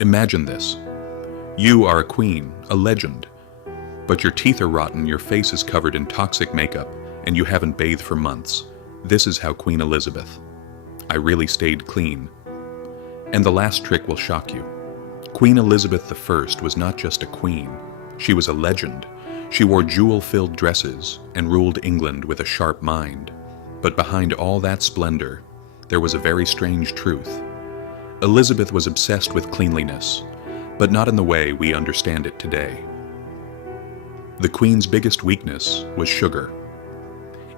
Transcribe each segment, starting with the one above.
Imagine this. You are a queen, a legend, but your teeth are rotten, your face is covered in toxic makeup, and you haven't bathed for months. This is how Queen Elizabeth. I really stayed clean. And the last trick will shock you. Queen Elizabeth I was not just a queen, she was a legend. She wore jewel-filled dresses and ruled England with a sharp mind. But behind all that splendor, there was a very strange truth. Elizabeth was obsessed with cleanliness, but not in the way we understand it today. The Queen's biggest weakness was sugar.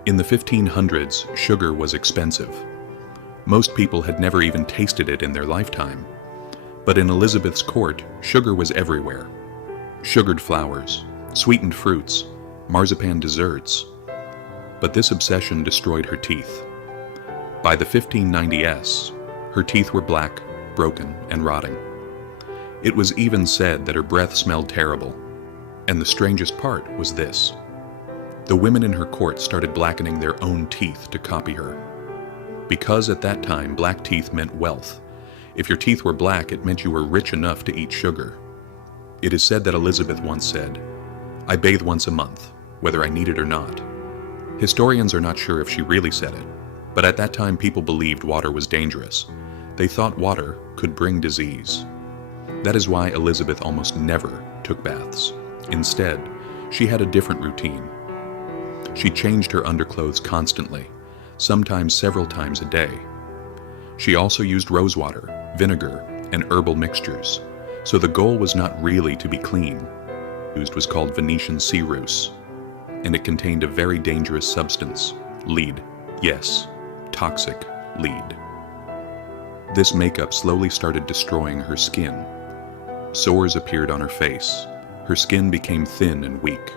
In the 1500s, sugar was expensive. Most people had never even tasted it in their lifetime. But in Elizabeth's court, sugar was everywhere. Sugared flowers, sweetened fruits, marzipan desserts. But this obsession destroyed her teeth. By the 1590s, her teeth were black, broken, and rotting. It was even said that her breath smelled terrible. And the strangest part was this. The women in her court started blackening their own teeth to copy her. Because at that time, black teeth meant wealth. If your teeth were black, it meant you were rich enough to eat sugar. It is said that Elizabeth once said, "I bathe once a month, whether I need it or not." Historians are not sure if she really said it, but at that time people believed water was dangerous. They thought water could bring disease. That is why Elizabeth almost never took baths. Instead, she had a different routine. She changed her underclothes constantly, sometimes several times a day. She also used rosewater, vinegar, and herbal mixtures, so the goal was not really to be clean. Used was called Venetian ceruse, and it contained a very dangerous substance, lead. Yes, toxic lead. This makeup slowly started destroying her skin. Sores appeared on her face. Her skin became thin and weak.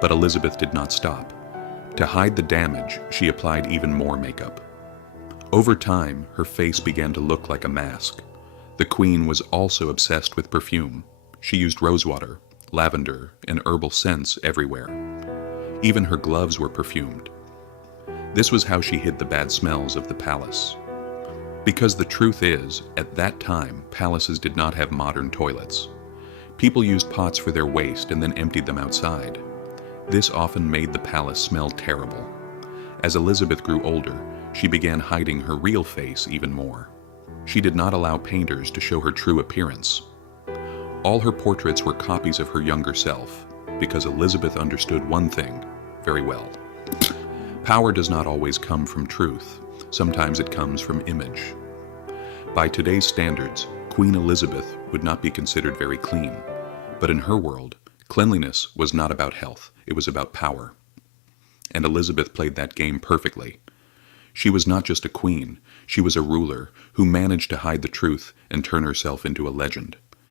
But Elizabeth did not stop. To hide the damage, she applied even more makeup. Over time, her face began to look like a mask. The Queen was also obsessed with perfume. She used rosewater, lavender, and herbal scents everywhere. Even her gloves were perfumed. This was how she hid the bad smells of the palace. Because the truth is, at that time, palaces did not have modern toilets. People used pots for their waste and then emptied them outside. This often made the palace smell terrible. As Elizabeth grew older, she began hiding her real face even more. She did not allow painters to show her true appearance. All her portraits were copies of her younger self, because Elizabeth understood one thing very well. Power does not always come from truth. Sometimes it comes from image. By today's standards, Queen Elizabeth would not be considered very clean. But in her world, cleanliness was not about health, it was about power. And Elizabeth played that game perfectly. She was not just a queen, she was a ruler who managed to hide the truth and turn herself into a legend.